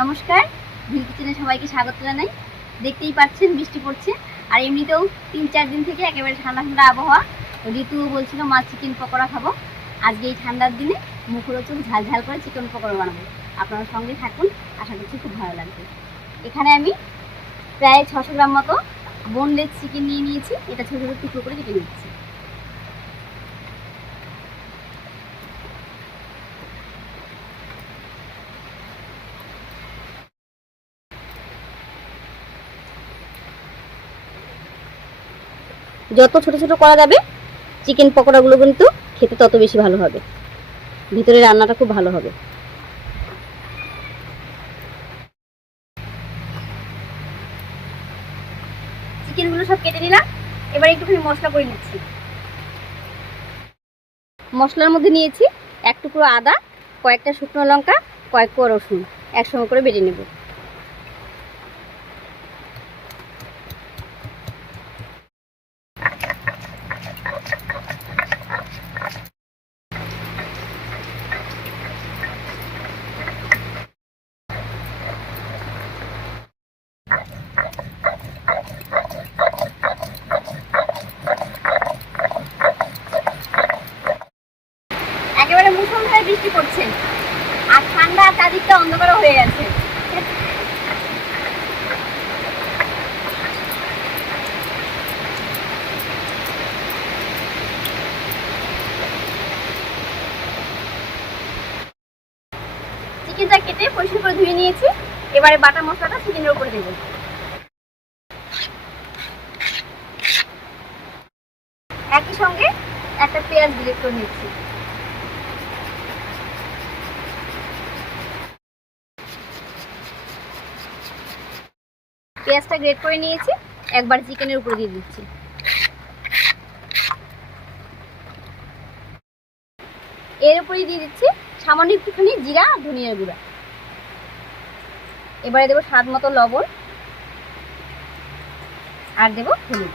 নমস্কার ভিল কিচেনে সবাইকে স্বাগত জানাই। দেখতেই পাচ্ছেন বৃষ্টি পড়ছে, আর এমনিতেও তিন চার দিন থেকে একেবারে ঠান্ডা ঠান্ডা আবহাওয়া। ঋতু বলছিল মা চিকেন পকোড়া খাব। আজকে এই ঠান্ডার দিনে মুখরোচক ঝাল ঝাল করে চিকেন পকোড়া বানাবো। আপনারা সঙ্গে থাকুন, আশা করছি খুব ভালো লাগবে। এখানে আমি প্রায় ছশো গ্রাম মতো বোনলেস চিকেন নিয়ে নিয়েছি। এটা ছোটো ছোটো টুকরো করে কেটে নিচ্ছি। যত ছোট ছোট করা যাবে চিকেন পকোড়াগুলো কিন্তু খেতে তত বেশি ভালো হবে। ভিতরে রান্নাটা খুব ভালো হবে। চিকেনগুলো সব কেটে নিলাম। এবার একটুখানি মশলা করে নিচ্ছি। মশলার মধ্যে নিয়েছি এক টুকরো আদা, কয়েকটা শুকনো লঙ্কা, কয়েক কোয়া রসুন। একসঙ্গে করে বেটে নেব একেবারে মুসলধারে বৃষ্টি পড়ছে আর ঠান্ডা আর চারদিকটা অন্ধকার হয়ে গেছে চিকেনটা কেটে পরিষ্কার করে ধুয়ে নিয়েছি এবারে বাটা মশলাটা চিকেনের উপরে দেবো। একই সঙ্গে একটা পেঁয়াজ ডিলিট করে নিচ্ছি। পেঁয়াজটা গ্রেট করে নিয়েছি, একবার চিকেনের উপরে দিয়ে দিচ্ছি। এর উপরে দিয়ে দিচ্ছি সামান্য একটুখানি জিরা আর ধনিয়ার গুঁড়া। এবারে দেবো স্বাদ মতো লবণ আর দেবো হলুদ।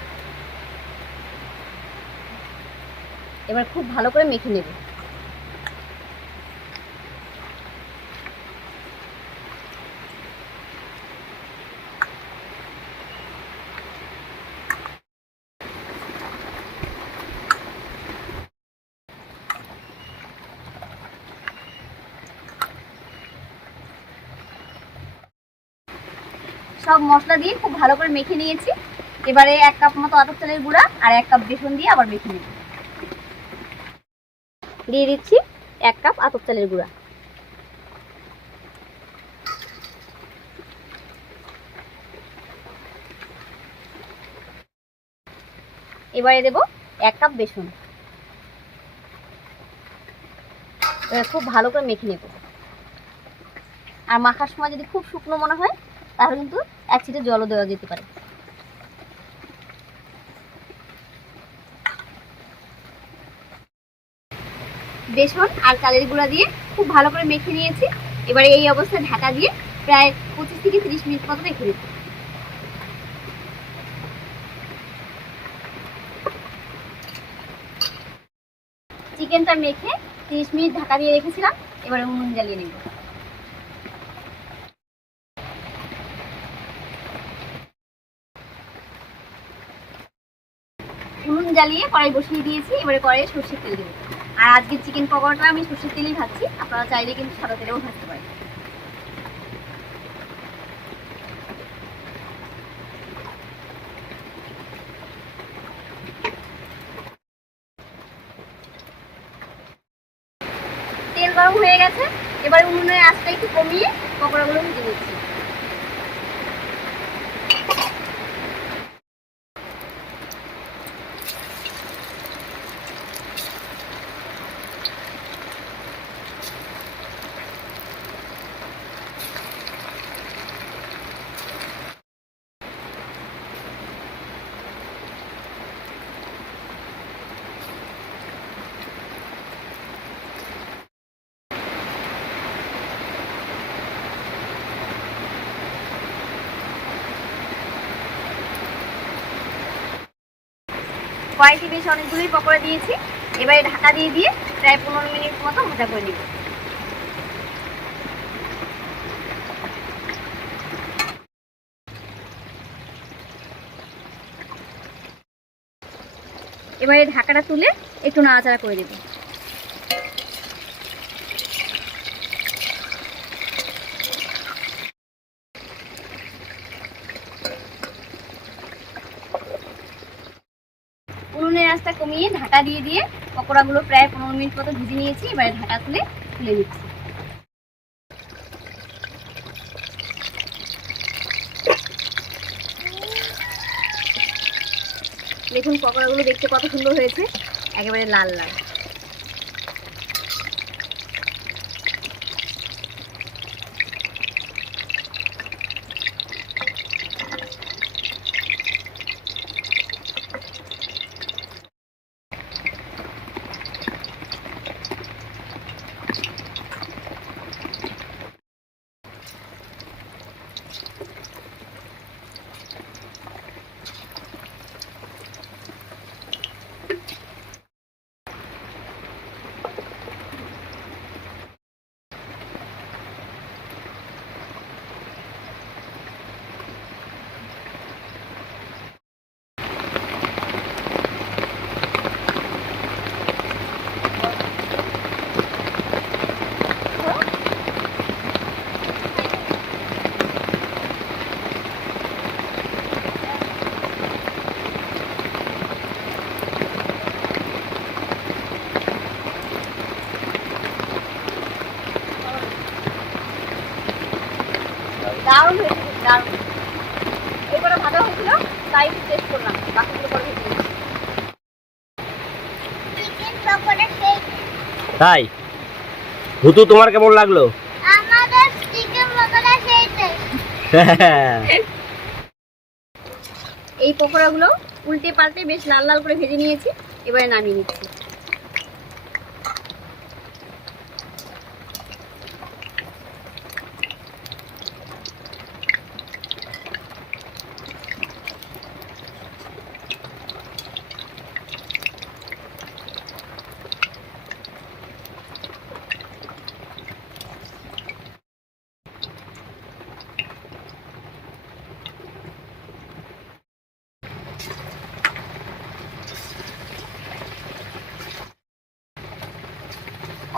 এবার খুব ভালো করে মেখে নেব। সব মশলা দিয়ে খুব ভালো করে মেখে নিয়েছি। এবারে এক কাপ মতো আতপ চালের গুঁড়া আর এক কাপ বেসন দিয়ে আবার মেখে নেব। দিয়ে দিচ্ছি এক কাপ আতপ চালের গুঁড়া। এবারে দেব এক কাপ বেসন। খুব ভালো করে মেখে নেব। আর মাখার সময় যদি খুব শুকনো মনে হয় তাহলে কিন্তু এক ছিটে জলও দেওয়া যেতে পারে। বেসন আর চালের গুঁড়া দিয়ে খুব ভালো করে মেখে নিয়েছি। এবারে এই অবস্থায় ঢাকা দিয়ে প্রায় পঁচিশ থেকে তিরিশ মিনিট মতো রেখে দিচ্ছি। চিকেনটা মেখে তিরিশ মিনিট ঢাকা দিয়ে রেখেছিলাম, এবারে উনুন জ্বালিয়ে নেব। উনুন জ্বালিয়ে কড়াই বসিয়ে দিয়েছি, এবারে কড়াইয়ে সর্ষের তেল দেবো আর আজকে চিকেন পকোড়াটা আমি সর্ষের তেলেই ভাজছি, আপনারা চাইলে কিন্তু সাদা তেলেও ভাজতে পারেন। তেল গরম হয়ে গেছে, এবার উনুনের আঁচটা একটু কমিয়ে পকোড়াগুলো ভেজে নিচ্ছি। কড়াইতে বেশ অনেকগুলোই পকোড়া দিয়েছি। এবারে ঢাকা দিয়ে দিয়ে প্রায় পনেরো মিনিট মতো ভাজা করে নেব। এবারে ঢাকাটা তুলে একটু নাড়াচাড়া করে দেবো উনুনের আঁচটা কমিয়ে ঢাকা দিয়ে দিয়ে পকোড়াগুলো প্রায় পনেরো মিনিট মতো ভেজে নিয়েছি, এবারে ঢাকা খুলে তুলে নিচ্ছি। দেখুন পকোড়াগুলো দেখতে কত সুন্দর হয়েছে, একেবারে লাল লাল দারুণ হয়েছে দারুণ এবারে ভালো হয়েছিল তাই একটু টেস্ট করলাম বাকিগুলো পরে ভেজে নিচ্ছি চিকেন পকোড়া খেয়ে তাই? ভুতু তোমার কেমন লাগল? এই পকোড়া গুলো এই পকোড়াগুলো উল্টে পাল্টে বেশ লাল লাল করে ভেজে নিয়েছি এবারে নামিয়ে নিচ্ছি।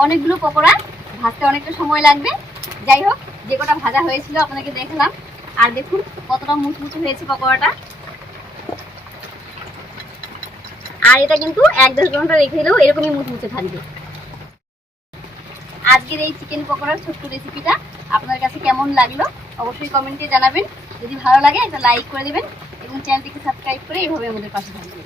অনেকগুলো পকোড়া, ভাজতে অনেকটা সময় লাগবে। যাই হোক, যে কটা ভাজা হয়েছিল আপনাকে দেখলাম। আর দেখুন কতটা মুচমুচে হয়েছে পকোড়াটা। আর এটা কিন্তু এক দেড় ঘণ্টা রেখে দিলেও এরকমই মুচমুচে থাকবে। আজকের এই চিকেন পকোড়ার ছোট্ট রেসিপিটা আপনার কাছে কেমন লাগল, অবশ্যই কমেন্টে জানাবেন। যদি ভালো লাগে, একটা লাইক করে দেবেন এবং চ্যানেলটিকে সাবস্ক্রাইব করে এইভাবে আমাদের পাশে থাকবেন।